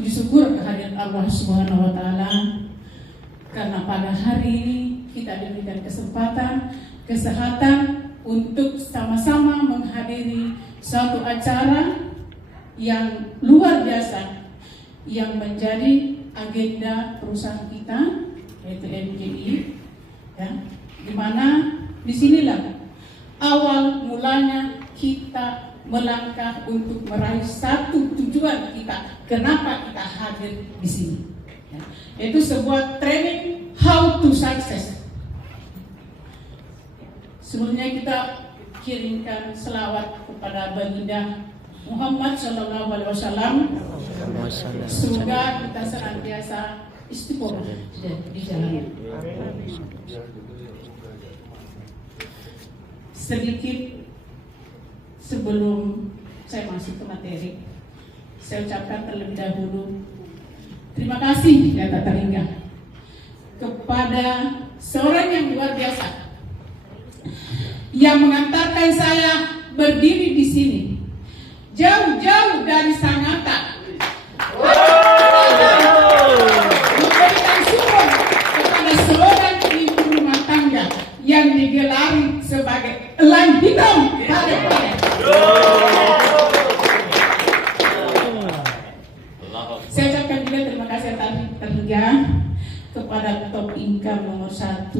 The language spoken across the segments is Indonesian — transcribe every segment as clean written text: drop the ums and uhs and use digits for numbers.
Puji syukur kehadiran Allah Subhanahu wa Ta'ala, karena pada hari ini kita diberikan kesempatan, kesehatan untuk sama-sama menghadiri suatu acara yang luar biasa yang menjadi agenda perusahaan kita, yaitu MGI, ya, di mana disinilah awal mulanya kita melangkah untuk meraih satu tujuan kita, kenapa kita hadir di sini, ya, yaitu sebuah training how to success. Sebelumnya kita kirimkan selawat kepada baginda Muhammad Sallallahu Alaihi Wasallam. Semoga kita senantiasa istiqomah di jalan. Sedikit sebelum saya masuk ke materi, saya ucapkan terlebih dahulu terima kasih ya tak terhingga kepada seorang yang luar biasa yang mengantarkan saya berdiri di sini jauh-jauh dari Sangatta, memberikan support kepada seorang ibu rumah tangga yang digelari sebagai elang hitam pada pada. Saya ucapkan juga terima kasih terhingga kepada top income nomor 1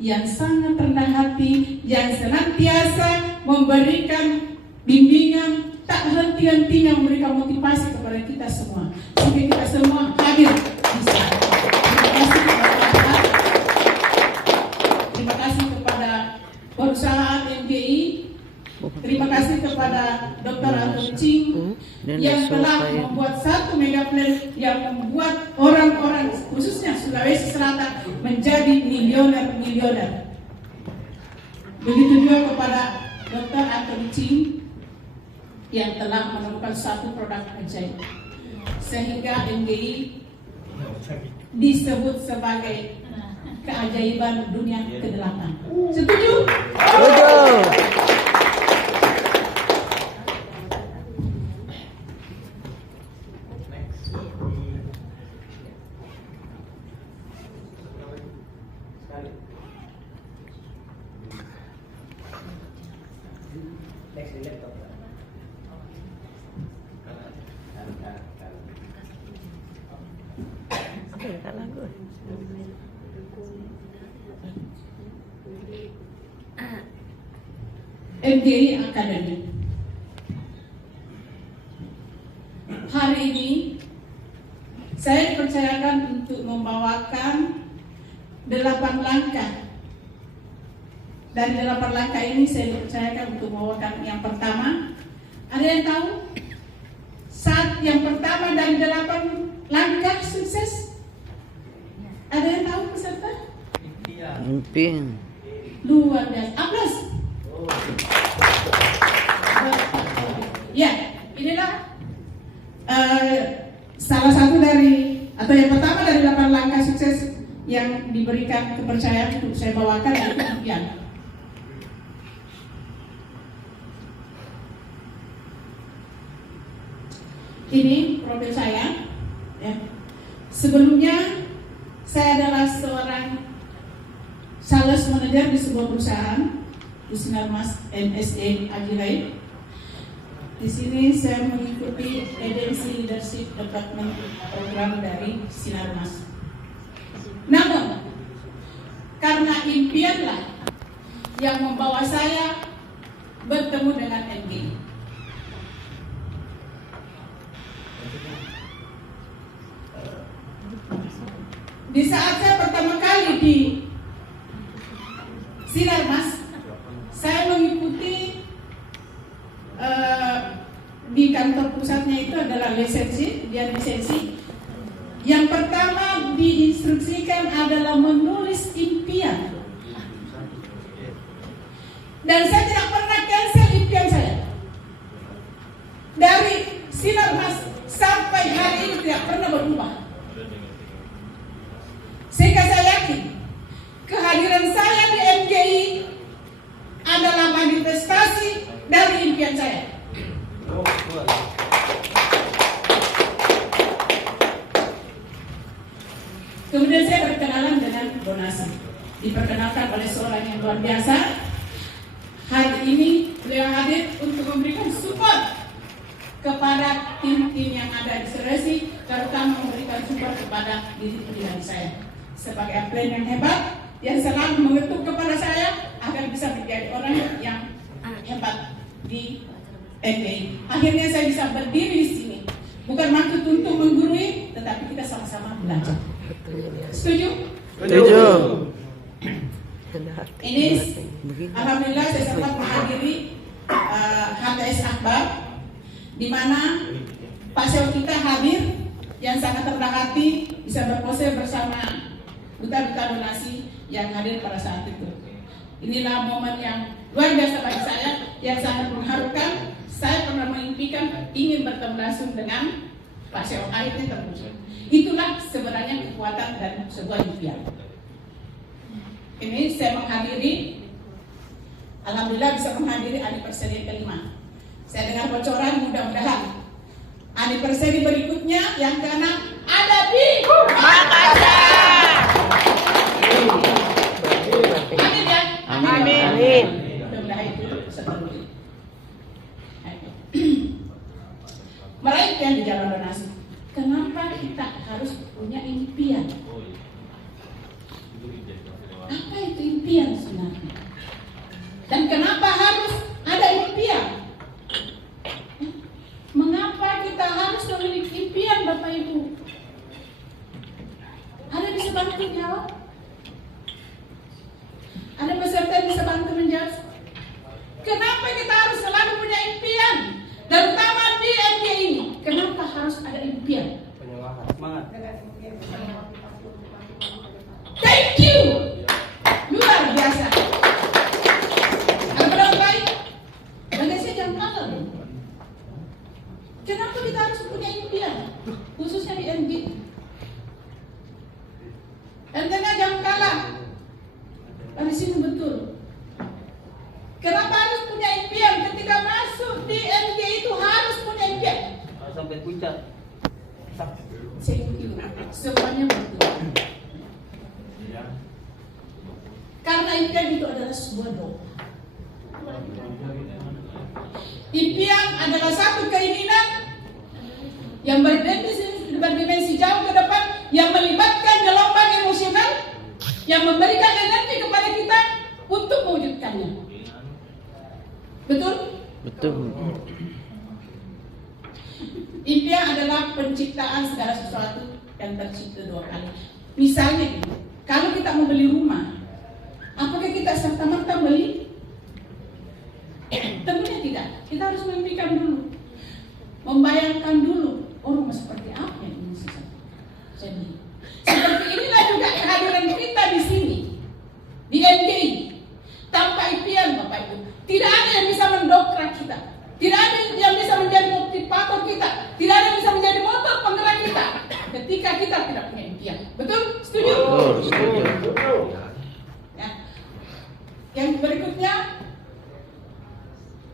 yang sangat rendah hati, yang senantiasa memberikan bimbingan, tak henti-hentinya memberikan motivasi kepada kita semua, sehingga kita semua hadir di sana. Terima kasih kepada perusahaan MGI, terima kasih kepada Dr. Anthony Ching yang telah membuat satu mega plan yang membuat orang-orang khususnya Sulawesi Selatan menjadi milioner. Begitu juga kepada Dr. Anthony Ching yang telah menemukan satu produk ajaib sehingga MGI disebut sebagai keajaiban dunia ke-8. Setuju? MGI Academy. Hari ini saya dipercayakan untuk membawakan 8 langkah. Dari 8 langkah ini saya dipercayakan untuk membawakan yang pertama. Ada yang tahu? Saat yang pertama dari 8 langkah sukses. Ada yang tahu peserta? Impian. Luar biasa. Aplaus. Ya, inilah salah satu dari atau yang pertama dari 8 langkah sukses yang diberikan kepercayaan untuk saya bawakan, yaitu impian. Ini profil saya. Ya. Sebelumnya saya adalah seorang sales manager di sebuah perusahaan di Sinarmas MSA Agilai. Di sini saya mengikuti agency leadership department program dari Sinarmas. Namun karena impianlah yang membawa saya bertemu dengan MGI. Di saat saya pertama kali di Sinarmas, saya mengikuti di kantor pusatnya itu adalah lisensi. Yang pertama diinstruksikan adalah menulis impian. Dan saya tidak pernah cancel impian saya. Dari Sinarmas sampai hari ini tidak pernah berubah. Sehingga saya yakin kehadiran saya di MGI adalah manifestasi dari impian saya. Kemudian saya berkenalan dengan donasi. Diperkenalkan oleh seorang yang luar biasa. Hari ini beliau hadir untuk memberikan support kepada tim-tim yang ada di Sulawesi, terutama memberikan support kepada diri pribadi saya sebagai atlet yang hebat yang selalu mengetuk kepada saya agar bisa menjadi orang yang hebat di NGI. Akhirnya saya bisa berdiri di sini, bukan maksud untuk menggurui, tetapi kita sama-sama belajar. Setuju? Setuju. Ini alhamdulillah saya sempat menghadiri HTS Akbar, di mana Pak Seo kita hadir yang sangat rendah hati bisa berpose bersama duta-duta donasi yang hadir pada saat itu. Inilah momen yang luar biasa bagi saya, yang sangat mengharukan. Saya pernah mengimpikan ingin bertemu langsung dengan Pak Seo, akhirnya terwujud. Itulah sebenarnya kekuatan dan sebuah impian. Ini saya menghadiri, alhamdulillah bisa menghadiri anniversary kelima. Saya dengar bocoran, mudah-mudahan anniversary berikutnya yang ke-6 ada di Makassar. Amin ya. Amin. Mudah-mudahan itu seterusnya. Meraih impian di jalan donasi. Kenapa kita harus punya impian? Apa itu impian sebenarnya? Dan kenapa harus ada impian? Mengapa kita harus memiliki impian, Bapak Ibu? Ada bisa bantu jawab? Ada peserta yang bisa bantu menjawab? Kenapa kita harus selalu punya impian? Dan utama di MG ini, kenapa harus ada impian? Semangat. Thank you. Luar biasa. Ada orang baik. Bagi saya jangan kalah. Kenapa kita harus punya impian? Khususnya di MG. MG-nya jangan kalah. Dari sini betul. Kenapa harus punya impian? Ketika masuk di MG itu harus punya impian. Sampai puncak. Thank you. Semuanya betul. Karena impian itu adalah sebuah doa. Impian adalah satu keinginan yang berdimensi jauh ke depan, yang melibatkan gelombang emosional, yang memberikan energi kepada kita untuk mewujudkannya. Betul? Betul. Impian adalah penciptaan segala sesuatu yang tercipta dua kali. Misalnya, kalau kita membeli rumah, apakah kita serta-merta beli? Tentunya tidak. Kita harus memimpikan dulu, membayangkan dulu, oh rumah seperti apa yang ini saya beli. Seperti inilah juga kehadiran kita di sini, di MGI. Tanpa impian, Bapak Ibu, tidak ada yang bisa mendongkrak kita, tidak ada yang bisa menjadi motivator kita, tidak ada yang bisa menjadi motor penggerak kita ketika kita tidak punya impian. Betul? Setuju? Betul. Ya. Yang berikutnya,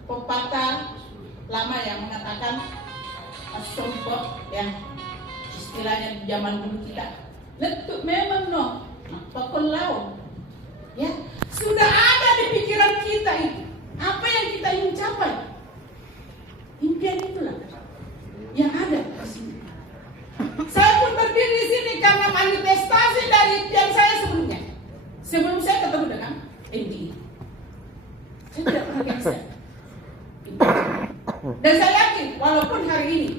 pepatah lama yang mengatakan sombong, ya, istilahnya di zaman dulu kita letuk memang no pokok laut, ya, sudah ada di pikiran kita itu apa yang kita ingin capai. Impian itulah yang ada di sini. Saya pun berdiri di sini karena manifestasi dari impian saya sebelumnya. Sebelum saya ketemu dengan MGI, saya tidak pernah biasa. Dan saya yakin walaupun hari ini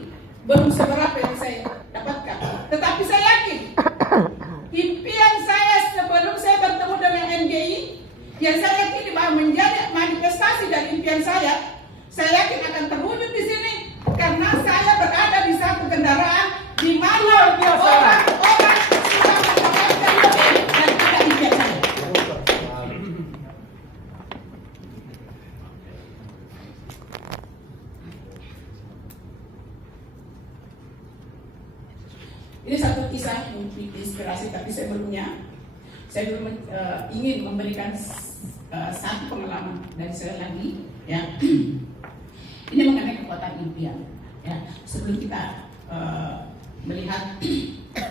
belum seberapa yang saya dapatkan, tetapi saya yakin impian saya sebelum saya bertemu dengan MGI, yang saya yakin bahwa menjadi manifestasi dari impian saya yakin akan terwujud di sini karena saya berada di satu kendaraan di mana orang-orang sudah mendapatkan lebih dan ada impian saya. Ini satu kisah yang inspirasi, tapi sebelumnya saya belum ingin memberikan satu pengalaman dari saya lagi, ya. Ini mengenai kekuatan impian, ya. Sebelum kita melihat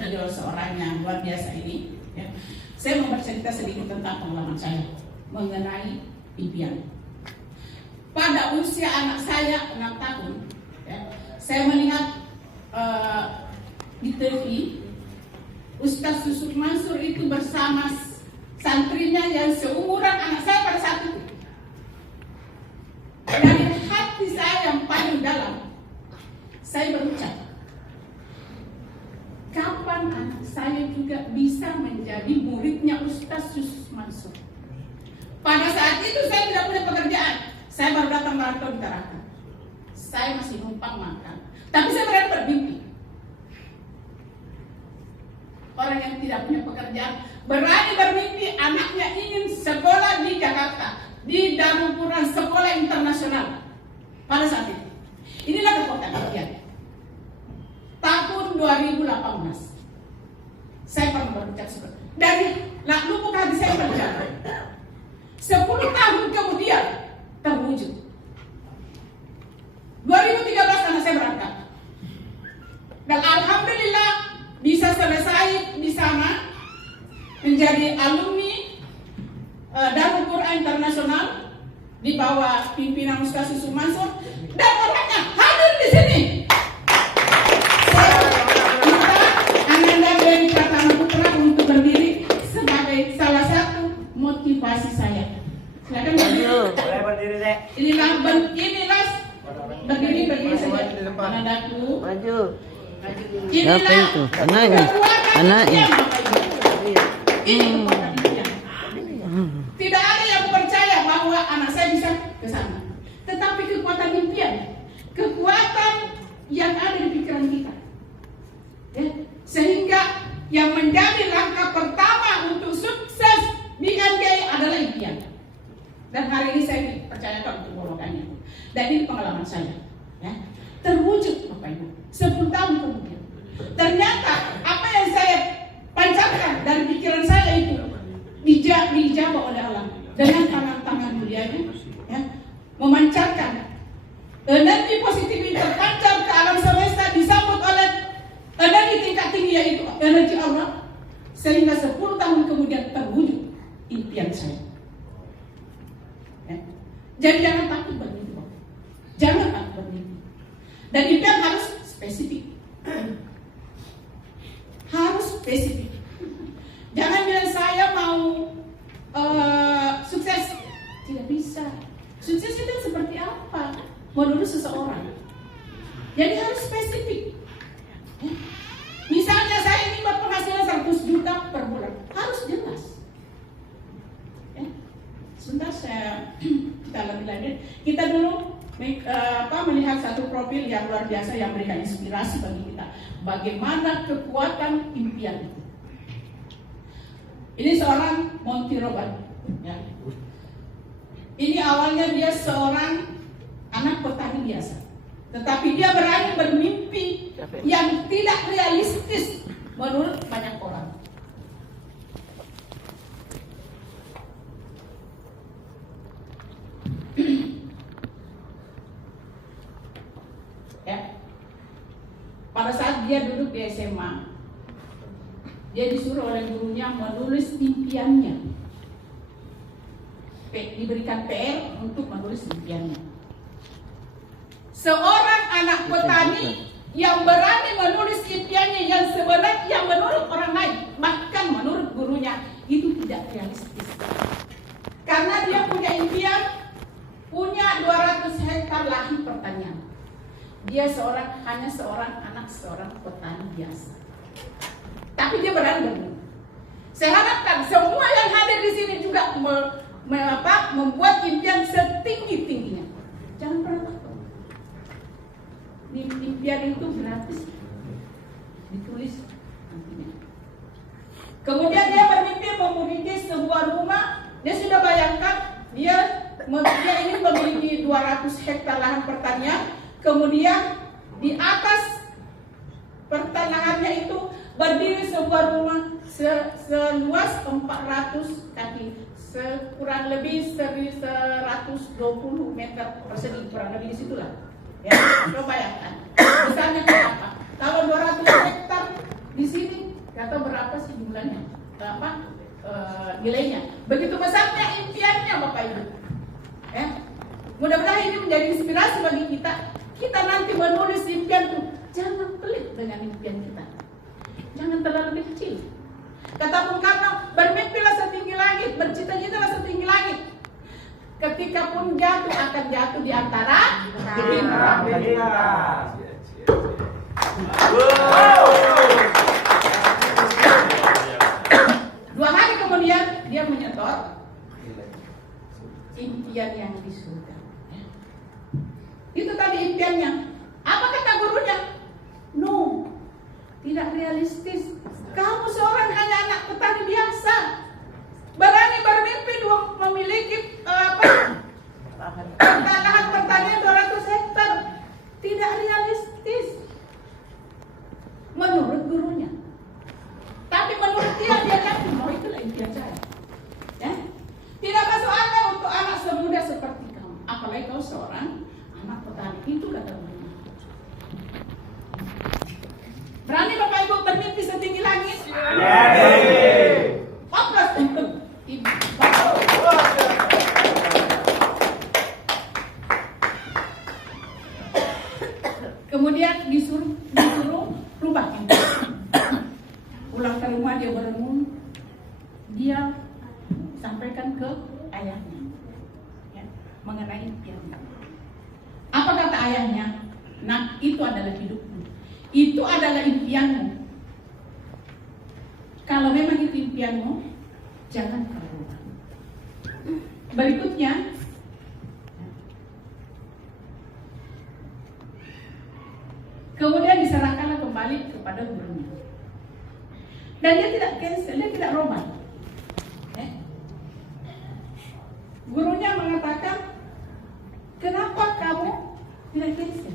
beliau seorang yang luar biasa ini. Ya. Saya mau bercerita sedikit tentang pengalaman saya mengenai impian. Pada usia anak saya 6 tahun, ya, saya melihat di TV Ustaz Yusuf Mansur itu bersama santrinya yang seumuran anak saya pada saat itu. Dari hati saya yang paling dalam, saya berucap, kapan anak saya juga bisa menjadi muridnya Ustaz Yusuf Mansur? Pada saat itu saya tidak punya pekerjaan. Saya baru datang merantau di Tarakan. Saya masih numpang makan. Tapi saya berani bermimpi. Orang yang tidak punya pekerjaan berani bermimpi anaknya ingin sekolah di Jakarta, di Darupuran Sekolah Internasional. Pada saat itu, inilah kekuatan impian. Tahun 2018, saya pernah berucap seperti dari lubuk hati saya berjalan. 10 tahun kemudian terwujud. 2013 anak saya berangkat, dan alhamdulillah bisa selesai di sana menjadi alumni Darul Quran Internasional di bawah pimpinan Ustaz Yusuf Mansur, dan orangnya hadir di sini. Ananda Dewi Pratama Putra untuk berdiri sebagai salah satu motivasi saya. Silakan berdiri. Inilah berdiri saja. Anandaku. Maju. Inilah Siapa itu? Anaknya. Anaknya. Ini kekuatan impian. Tidak ada yang percaya bahwa anak saya bisa ke sana. Tetapi kekuatan impian, kekuatan yang ada di pikiran kita. Ya, sehingga yang menjadi langkah pertama untuk sukses di MGI adalah impian. Dan hari ini saya dipercayakan untuk membawakannya. Dan ini pengalaman saya. Ya, terwujud Bapak Ibu. 10 tahun kemudian. Ternyata apa yang saya pancarkan dari pikiran saya itu dijawab oleh Allah dengan tangan mulianya, ya, memancarkan energi positif itu terpancar ke alam semesta, disambut oleh energi tingkat tinggi yaitu energi Allah, sehingga 10 tahun kemudian terwujud impian saya. Ya. Jadi jangan takut bermimpi, jangan takut bermimpi, dan impian harus spesifik. Harus spesifik. Jangan bilang saya mau sukses. Tidak bisa. Sukses itu seperti apa menurut seseorang. Jadi harus spesifik. Misalnya saya ingin berpenghasilan 100 juta per bulan, harus jelas. Ya. Sebentar kita lebih lanjut. Kita dulu melihat satu profil yang luar biasa yang memberikan inspirasi bagi kita. Bagaimana kekuatan impian itu. Ini seorang Monty Robert. Ya. Ini awalnya dia seorang anak petani biasa, tetapi dia berani bermimpi yang tidak realistis menurut banyak orang. Ya. Pada saat dia duduk di SMA, dia disuruh oleh gurunya menulis impiannya. Diberikan PR untuk menulis impiannya. Seorang anak petani yang berani menulis impiannya yang sebenarnya, yang menurut orang lain, bahkan menurut gurunya, itu tidak realistis. Karena dia punya impian, punya 200 hektar lahan pertanian. Dia hanya seorang anak seorang petani biasa. Tapi dia berani bermimpi. Saya harapkan semua yang hadir di sini juga membuat impian setinggi-tingginya. Jangan pernah takut. Impian itu gratis, ditulis nantinya. Kemudian dia bermimpi memiliki sebuah rumah. Dia sudah bayangkan dia ingin memiliki 200 hektar lahan pertanian. Kemudian di atas pertanahannya itu berdiri sebuah rumah seluas 400 kaki, kurang lebih 120 meter persegi, kurang lebih di situlah. Ya, coba bayangkan. Besarnya berapa? Kalau 200 hektar di sini Gak tahu berapa sih jumlahnya, nilainya. Begitu besarnya impiannya Bapak Ibu. Ya. Mudah-mudahan ini menjadi inspirasi bagi kita. Kita nanti menulis impian tuh, jangan pelit dengan impian kita. Jangan terlalu kecil. Kata Bung Karno, bermimpilah setinggi langit, bercita-citalah setinggi langit. Ketika pun jatuh akan jatuh di antara bintang. Dua hari kemudian dia menyetor impian yang di surga. Itu tadi impiannya. Apa kata gurunya? No, tidak realistis. Kamu seorang hanya anak petani biasa. Berani bermimpi memiliki lahan pertanian 200 hektar. Tidak realistis menurut gurunya. Tapi menurut dia yakin bahwa itulah impian saya. Ya? Tidak masuk akal untuk anak semuda seperti kamu. Apalagi kau seorang anak petani. Itu kata gurunya. Berani Bapak Ibu bermimpi setinggi langit? Fokus untuk ibu. Kemudian disuruh rubah impian. Pulang ke rumah dia berenung, dia sampaikan ke ayahnya ya, mengenai impiannya. Apa kata ayahnya? Nah, itu adalah hidupmu. Itu adalah impianmu. Kalau memang itu impianmu, jangan kau rubah. Berikutnya, kemudian diserahkanlah kembali kepada gurunya. Dan dia tidak cancel, dia tidak rubah. Gurunya mengatakan, kenapa kamu tidak cancel?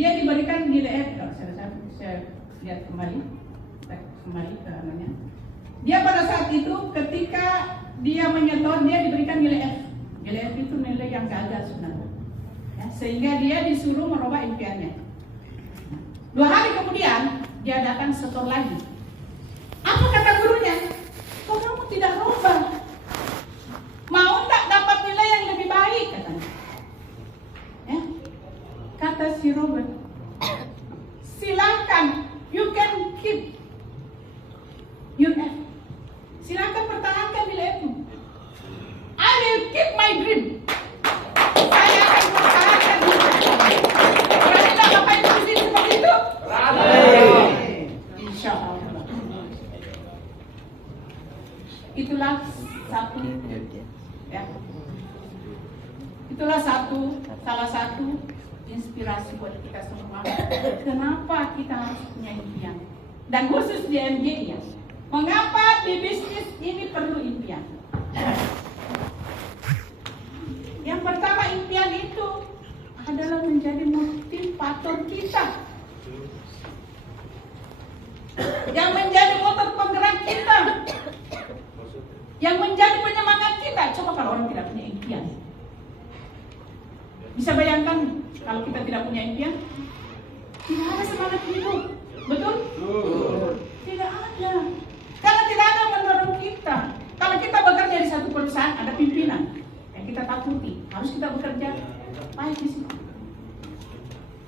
Dia diberikan nilai F. Saya lihat kembali ke namanya. Dia pada saat itu ketika dia menyetor, dia diberikan nilai F. Nilai F itu nilai yang gagal sebenarnya. Ya, sehingga dia disuruh merubah impiannya. 2 hari kemudian dia datang setor lagi. Apa kata gurunya? Kok kamu tidak rubah? Mau tak dapat nilai yang lebih baik katanya. Ya. Kata si Robert, silakan, you can keep your F. Silakan pertahankan nilai F-mu. I will keep my dream. Saya akan pertahankan nilai F. Berani tak Bapak Ibu di sini seperti itu? Insya Allah. Itulah satu, ya. Itulah salah satu inspirasi buat kita semua. Kenapa kita harus punya impian? Dan khusus di MGI ya. Mengapa di bisnis ini perlu impian? Yang pertama, impian itu adalah menjadi motivator kita. Yang menjadi motor penggerak kita. Yang menjadi penyemangat kita. Coba kalau orang tidak punya impian. Bisa bayangkan kalau kita tidak punya impian, tidak ada semangat hidup. Betul? Tidak ada. Karena tidak ada yang mendorong kita. Kalau kita bekerja di satu perusahaan, ada pimpinan yang kita takuti. Harus kita bekerja baik di sini.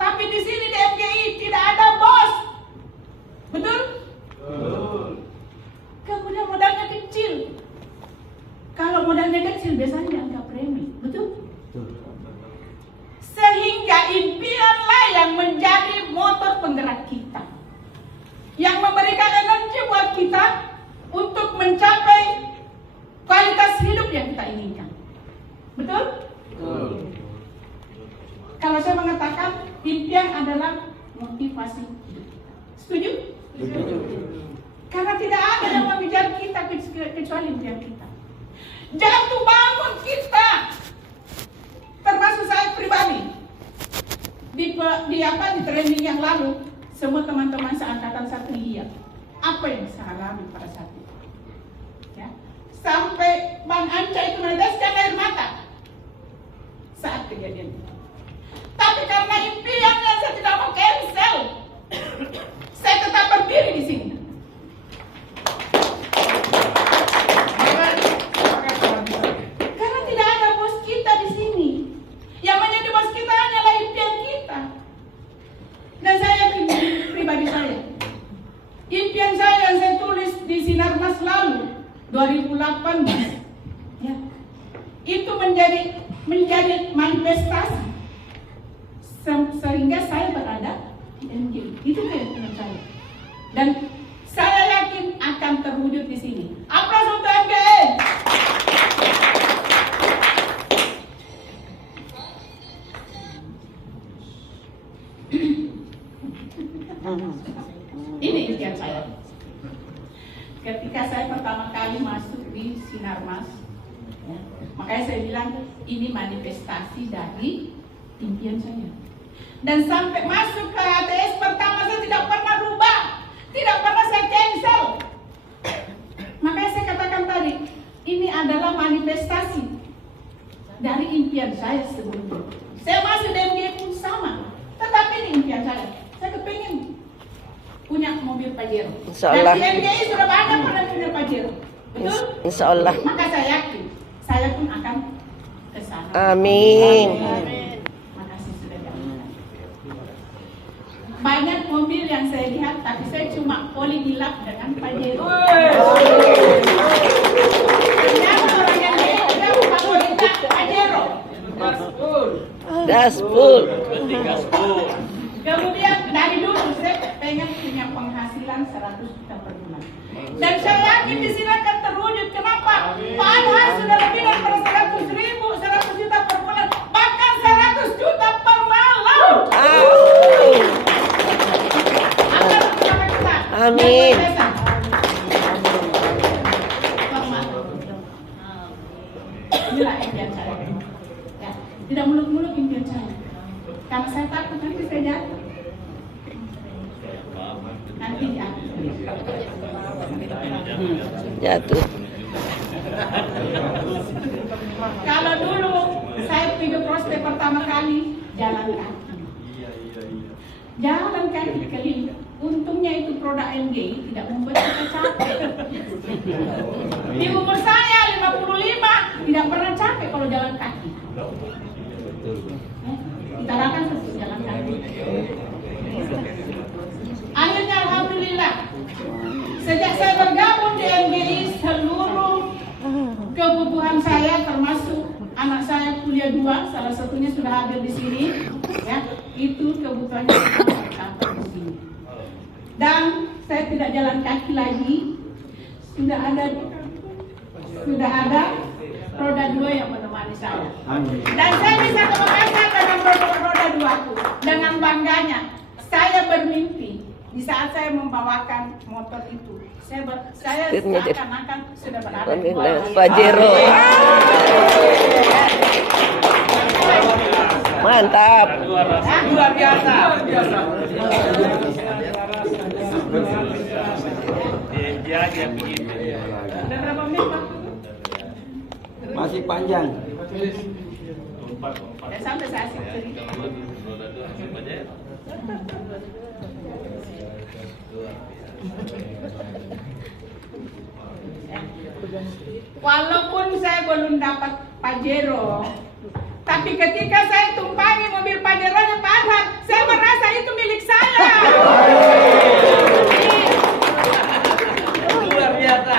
Tapi di sini di MGI tidak ada bos. Betul? Kemudian modalnya kecil. Kalau modalnya kecil biasanya dianggap remeh. Betul? Sehingga impianlah yang menjadi motor penggerak kita, yang memberikan energi buat kita untuk mencapai kualitas hidup yang kita inginkan. Betul? Kalau saya mengatakan impian adalah motivasi hidup kita. Setuju? Setuju. Karena tidak ada yang mengejar kita kecuali impian kita. Jatuh bangun kita, termasuk saya pribadi, di di training yang lalu, semua teman-teman seangkatan satu lihat apa yang saya alami pada saat itu. Ya. Sampai Bang Anca itu meneteskan air mata saat kejadian itu. Tapi karena impiannya saya tidak mau cancel, saya tetap berdiri di sini. Karena tidak ada bos kita di sini. Yang menjadi bos kita hanyalah impian kita. Dan saya yakin pribadi saya, impian saya yang saya tulis di Sinarmas lalu 2018, ya, itu menjadi manifestasi sehingga saya berada di MG. Itu keyakinan saya. Dan saya yakin akan terwujud di sini. Aplaus untuk MG. Ini impian saya. Ketika saya pertama kali masuk di Sinarmas, ya, makanya saya bilang ini manifestasi dari impian saya. Dan sampai masuk ke ATS pertama saya tidak pernah rubah, tidak pernah saya cancel. Makanya saya katakan tadi, ini adalah manifestasi dari impian saya sebelumnya. Saya masuk DMG pun sama, tetapi ini impian saya. Saya kepingin punya mobil Pajero. Insyaallah. Dan DMG sudah banyak pernah punya Pajero. Betul? Insyaallah. Maka saya yakin, saya pun akan ke sana. Amin. Makasih sudah jalan. Banyak mobil yang saya lihat, tapi saya cuma poligilap dengan Pajero. Ternyata orang yang dia favoritnya Pajero. Gaspol. Kemudian dari dulu saya pengen punya penghasilan 100 juta per bulan. Dan saya yakin di sini akan terwujud. Kenapa? Padahal sudah lebih dari 100 juta per bulan, bahkan 100 juta per malam. Akan bersama kita. Amin. Inilah impian saya. Ya, tidak muluk-muluk impian saya. Karena saya takut nanti saya jatuh. Nanti jatuh. Jatuh. Kalau dulu saya pergi prospek pertama kali jalan kaki. Jalan kaki keliling. Untungnya itu produk MG tidak membuat kita capek. Di umur saya 55 tidak pernah capek kalau jalan kaki. Kita akan terus jalan kaki. Akhirnya alhamdulillah, sejak saya bergabung di MGI, seluruh kebutuhan saya termasuk anak saya kuliah 2, salah satunya sudah hadir di sini, ya, itu kebutuhannya tercover di sini. Dan saya tidak jalan kaki lagi, sudah ada roda 2 yang menemani saya. Dan saya bisa ke Makassar dengan roda 2 dengan bangganya. Saya bermimpi di saat saya membawakan motor itu, saya seakan-akan sudah berada di Pajero. Mantap. Luar biasa. Dia begitu. Udah berapa menit, Pak? Masih panjang. Dan sampai saya asik cerita. Walaupun saya belum dapat Pajero, tapi ketika saya tumpangi mobil Pajero-nya Pak Adhar, saya merasa itu milik saya. Luar biasa.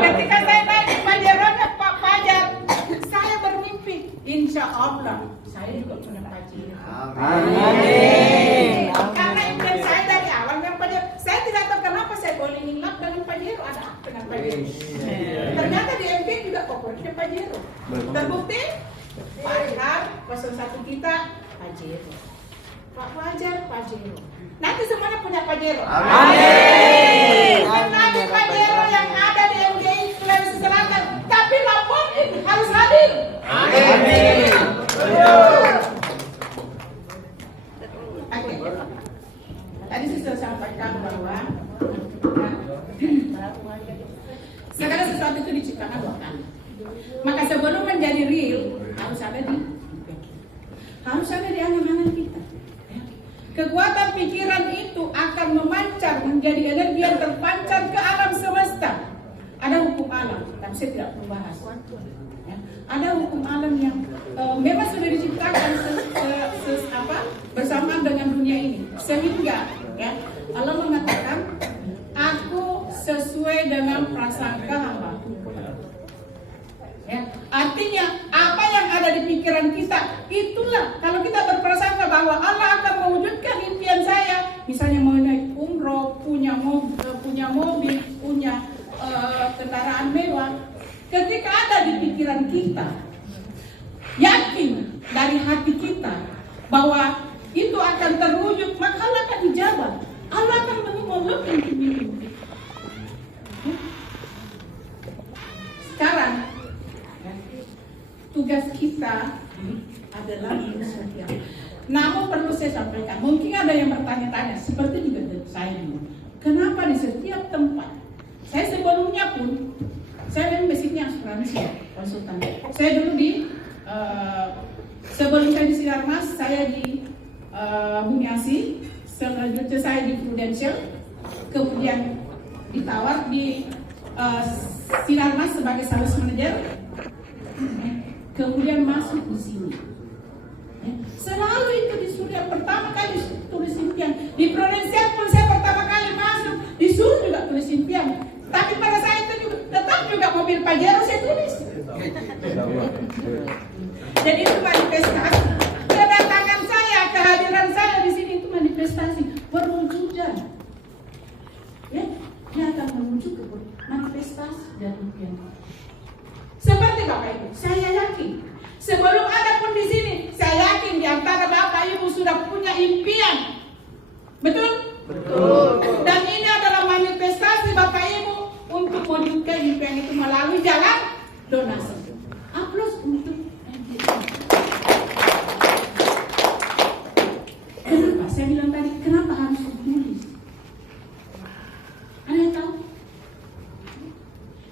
Ketika saya naik Pajero-nya Pak Fajar, saya bermimpi, insya Allah saya juga punya Pajero. Amin. Karena impian saya dari awal memang Pajero. Saya tidak tahu kenapa saya boleh lap dengan Pajero, ada apa dengan Pajero? Ternyata di MG juga favoritnya Pajero. Terbukti Pak Adhar 01 kita Pajero, Pak Fajar Pajero. Nanti semuanya punya Pajero. Amin. Nanti Pajero yang ada di MGI Sulawesi Selatan, tapi Lamborghini harus hadir. Amin. harus ada di angan-angan kita. Ya. Kekuatan pikiran itu akan memancar menjadi energi yang terpancar ke alam semesta. Ada hukum alam, tapi saya tidak perlu bahas. Ya. Ada hukum alam yang memang sudah diciptakan bersamaan dengan dunia ini, sehingga ya Allah mengatakan, aku sesuai dengan prasangka hamba. Ya, artinya apa yang ada di pikiran kita, itulah kalau kita berprasangka bahwa Allah akan mewujudkan impian saya, misalnya mau naik umroh, punya mobil, punya kendaraan mewah, ketika ada di pikiran kita, yakin dari hati kita bahwa itu akan terwujud, maka Allah akan dijabah. Allah akan mengumumkan itu. Sekarang tugas kita adalah setia. Namun perlu saya sampaikan, mungkin ada yang bertanya-tanya, seperti juga saya dulu, kenapa di setiap tempat? Saya sebelumnya pun, saya memang basicnya asuransi, konsultan. Saya dulu sebelum saya di Sinarmas, saya di Bumi Asih, selanjutnya saya di Prudential, kemudian ditawar di Sinarmas sebagai sales manager, kemudian masuk di sini. Selalu itu disuruh yang pertama kali tulis impian. Di Prudential pun saya pertama kali masuk disuruh juga tulis impian. Tapi pada saat itu tetap juga mobil Pajero saya tulis. Jadi itu manifestasi. Kedatangan saya, kehadiran saya di sini itu manifestasi perwujudan. Ya, dia akan menuju ke manifestasi dan impian. Seperti Bapak Ibu, saya yakin sebelum ada pun di sini, saya yakin di antara Bapak Ibu sudah punya impian. Betul? Betul. Dan ini adalah manifestasi Bapak Ibu untuk mewujudkan impian itu melalui jalan donasi. Aplaus untuk kenapa? Saya bilang tadi, kenapa harus ditulis? Ada yang tahu?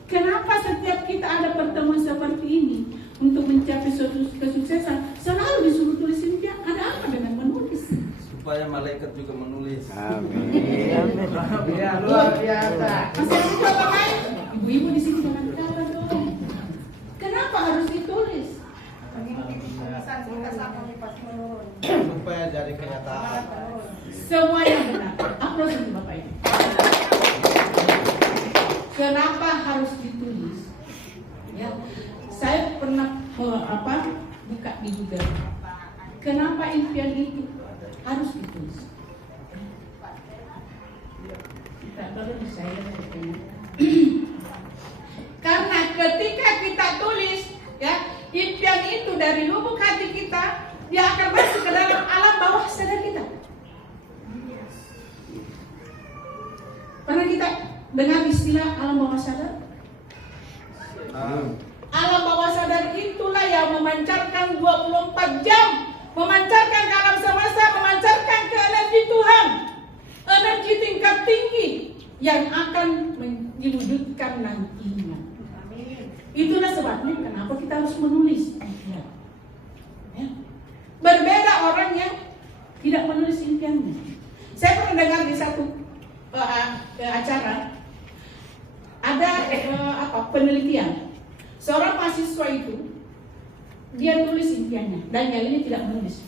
Kenapa setiap kita ada pertemuan seperti ini untuk mencapai suatu kesuksesan selalu disuruh tulis impian? Ada apa dengan menulis? Supaya malaikat juga menulis. Amin. Ya, luar biasa. Masih ada apa lain? Ibu-ibu di sini jangan kata dong. Kenapa harus ditulis? Supaya jadi kenyataan. Semua yang benar. Aplaus untuk Bapak Ibu. Kenapa harus ditulis? Ya, saya pernah buka di Google. Kenapa impian itu harus ditulis? Tidak boleh saya karena ketika kita tulis, ya, impian itu dari lubuk hati kita, dia akan masuk ke dalam alam bawah sadar kita. Pernah kita dengar istilah alam bawah sadar? Alam bawah sadar itulah yang memancarkan 24 jam, memancarkan ke alam semesta, memancarkan ke energi Tuhan, energi tingkat tinggi yang akan diwujudkan nantinya. Itulah sebabnya kenapa kita harus menulis. Ya. Berbeda orang yang tidak menulis impiannya. Saya pernah dengar di satu acara ada penelitian. Seorang mahasiswa itu dia tulis impiannya dan yang ini tidak menulis.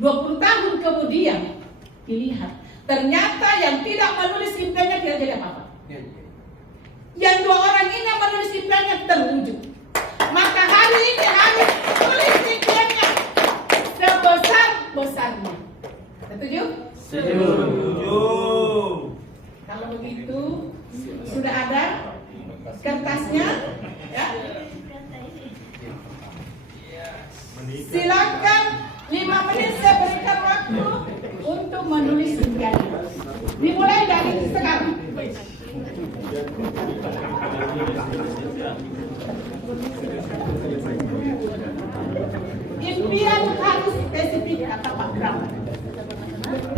20 tahun kemudian dilihat, ternyata yang tidak menulis impiannya tidak jadi apa-apa. Yang 2 orang ini yang menulis impiannya terwujud. Maka hari ini harus tulis impiannya sebesar-besarnya. Setuju? Setuju. Kalau begitu sudah ada kertasnya, ya. Silakan 5 menit saya berikan waktu untuk menulis impian. Dimulai dari sekarang. Impian harus spesifik, kata Pak Bram.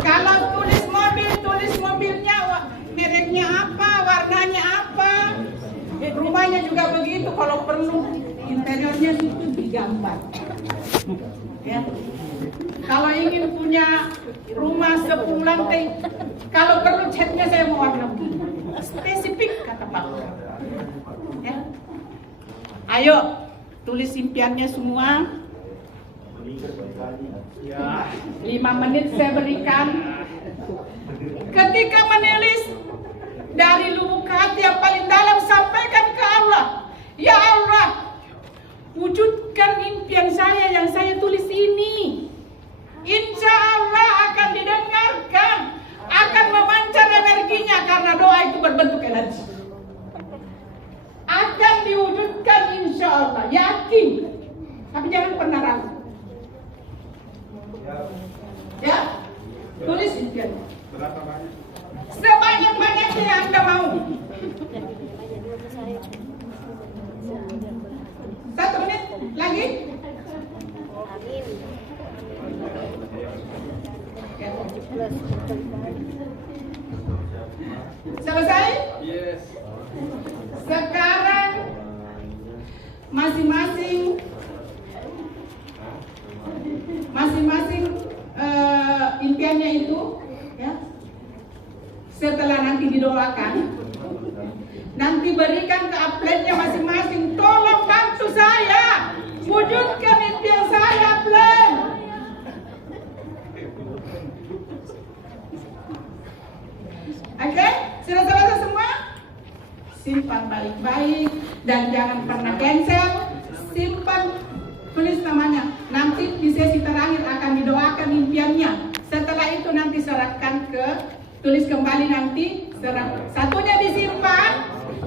Kalau tulis mobilnya, mereknya apa, warnanya apa, rumahnya juga begitu. Kalau perlu interiornya itu digambar. Ya. Kalau ingin punya rumah 10 lantai, kalau perlu catnya saya mau warna biru. Spesifik kata Pak. Ya. Ayo, tulis impiannya semua. 5 menit saya berikan. Ketika menulis dari lubuk hati yang paling dalam, sampaikan ke Allah. Ya Allah, wujudkan impian saya yang saya tulis ini. Insya Allah akan didengarkan, akan memancar energinya karena doa itu berbentuk energi. Akan diwujudkan insya Allah, yakin. Tapi jangan pernah ragu. Ya, tulis impiannya. Sebanyak-banyaknya yang Anda mau. 1 menit lagi. Selesai? Yes. Sekarang masing-masing impiannya itu, ya. Setelah nanti didoakan, nanti berikan ke upline-nya masing-masing. Tolong bantu saya wujudkan impian saya, upline. Oke, sudah selesai semua? Simpan baik-baik dan jangan pernah cancel. Simpan, tulis namanya. Nanti di sesi terakhir akan didoakan impiannya. Setelah itu nanti serahkan ke, tulis kembali nanti. Satunya disimpan,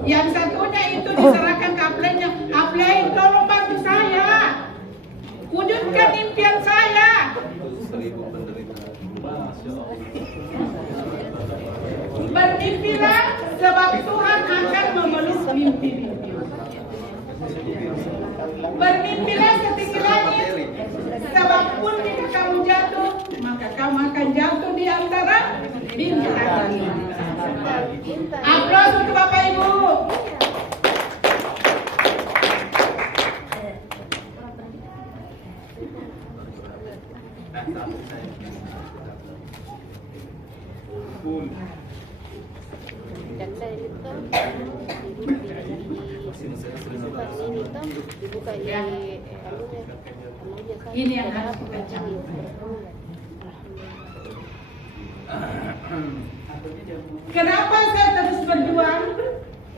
yang satunya itu diserahkan ke upline-nya. Upline, tolong bantu saya wujudkan impian saya. 1000 penderita. Bermimpilah sebab Tuhan akan memeluk mimpi-mimpi. Bermimpilah setinggi langit, sebab pun jika kamu jatuh, maka kamu akan jatuh di antara bintang. Aplaus untuk Bapak Ibu. Ini yang harus kita capai. Kenapa saya terus berjuang,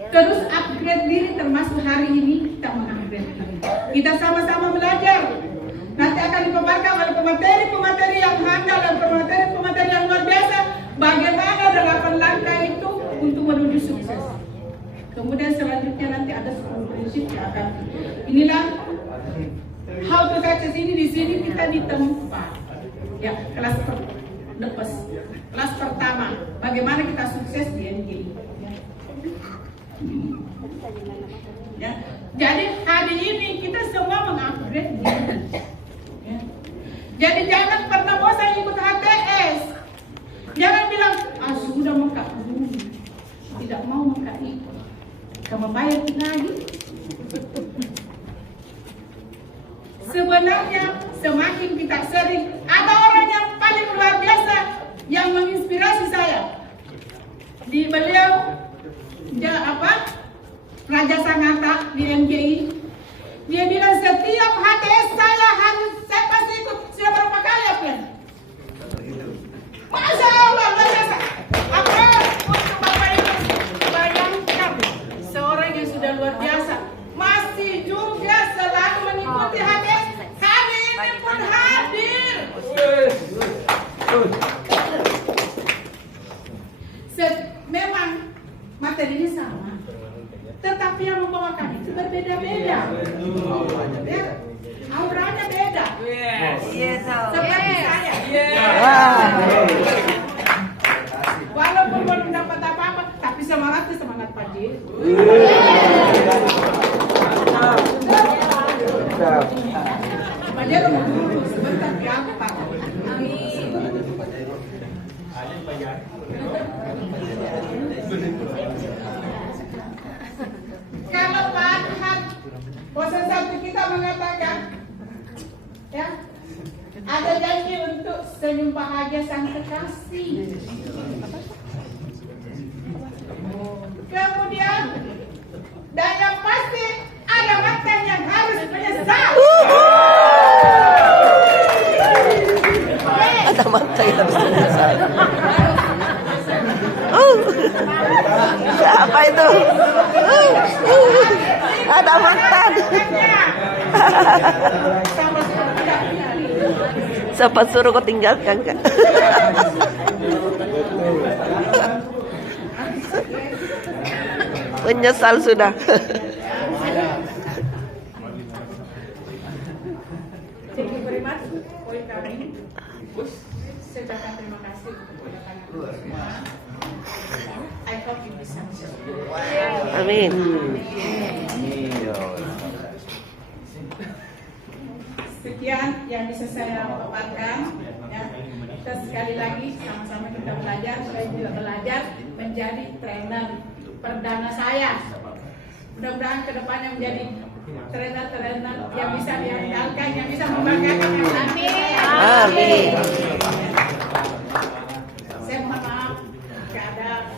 terus upgrade diri, termasuk hari ini kita mengupgrade diri. Kita sama-sama belajar. Nanti akan dipaparkan oleh pemateri-pemateri yang handal dan pemateri-pemateri yang luar biasa. Bagaimana 8 langkah itu untuk menuju sukses. Kemudian selanjutnya nanti ada 10 prinsip yang akan. Inilah how to success ini. Di sini kita ditempa. Ya, kelas pertama. Bagaimana kita sukses di NGI. Ya. Jadi hari ini kita semua mengupgrade diri. Ya. Jadi jangan pernah bosan ikut HTS. Jangan bilang, sudah Mekah dulu, tidak mau Mekah ikut. Kamu bayar lagi. Sebenarnya semakin kita sering, ada orang yang paling luar biasa yang menginspirasi saya. Di beliau, Raja Sangatta di NGI, dia bilang setiap HTS saya pasti ikut. Sudah berapa kali ya, Pen? Masya Allah, luar biasa. Apa untuk Bapak Ibu? Bayangkan seorang yang sudah luar biasa masih juga selalu mengikuti HTS. Hari ini pun hadir. Memang materinya sama, tetapi yang membawakan itu berbeda-beda. Ya, auranya beda. Seperti saya. Walaupun belum dapat apa-apa, tapi semangatnya semangat Pak Ji. Pak Ji dulu sebentar apa? Kalau Pak bosan satu kita mengatakan, ya, ada janji untuk senyum bahagia sang kekasih. Kemudian, dan yang pasti ada mantan yang harus menyesal. Ada mata yang harus menyesal. Siapa itu? Ada mantan. Siapa suruh kau tinggalkan, Kak? Menyesal sudah. Thank you very much. Poin kami. Saya ucapkan terima kasih kepada kalian semua. I hope you be successful. Amin. Sekian yang bisa saya paparkan. Ya. Kita sekali lagi sama-sama kita belajar. Saya juga belajar menjadi trainer perdana saya. Mudah-mudahan kedepannya menjadi trainer-trainer yang bisa diandalkan, yang bisa membanggakan. Amin. Amin. Saya mohon maaf jika ada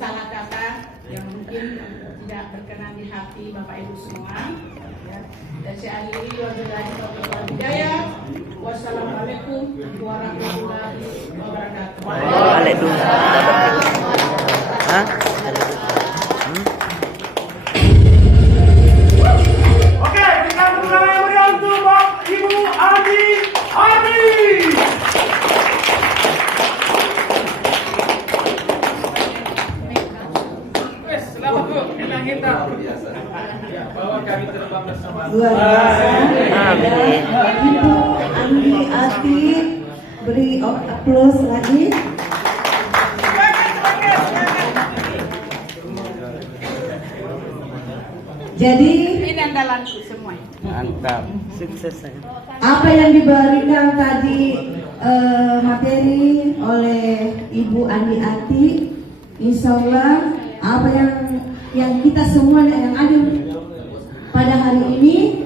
salah kata yang mungkin tidak berkenan di hati Bapak Ibu semua. Ya. Dan saya akhiri wabillahi taufiq wal hidayah. Wassalamualaikum warahmatullahi wabarakatuh. Waalaikumsalam. Hah? Oke, kita mulai yang meriah untuk Ibu Andi Adi. Selamat Bu, enak kita. Bawa kami terbang bersama. Luar biasa. Amin. Ibu Andi Ati, beri aplaus lagi. Jadi Ini andalanku semua. Mantap. Sukses saya. apa yang diberikan tadi materi oleh Ibu Andi Ati, insya Allah apa yang kita semua yang ada pada hari ini